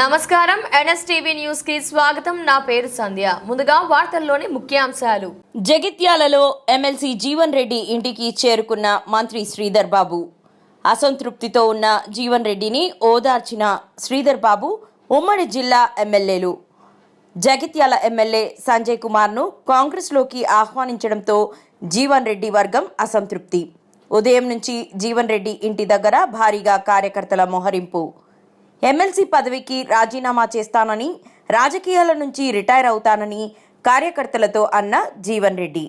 నమస్కారం NSTV news కి స్వాగతం. నా పేరు సంధ్య. ముందుగా వార్తల్లోని ముఖ్యాంశాలు. జగిత్యాలలో ఎమ్మెల్సీ జీవన్ రెడ్డి ఇంటికి చేరుకున్న మంత్రి శ్రీధర్ బాబు. అసంతృప్తితో ఉన్న జీవన్ రెడ్డిని ఓదార్చిన శ్రీధర్ బాబు ఉమ్మడి జిల్లా ఎమ్మెల్యేలు. జగిత్యాల ఎమ్మెల్యే సంజయ్ కుమార్ను కాంగ్రెస్లోకి ఆహ్వానించడంతో జీవన్ రెడ్డి వర్గం అసంతృప్తి. ఉదయం నుంచి జీవన్ రెడ్డి ఇంటి దగ్గర భారీగా కార్యకర్తల మోహరింపు. ఎమ్మెల్సీ పదవికి రాజీనామా చేస్తానని, రాజకీయాల నుంచి రిటైర్ అవుతానని కార్యకర్తలతో అన్న జీవన్ రెడ్డి.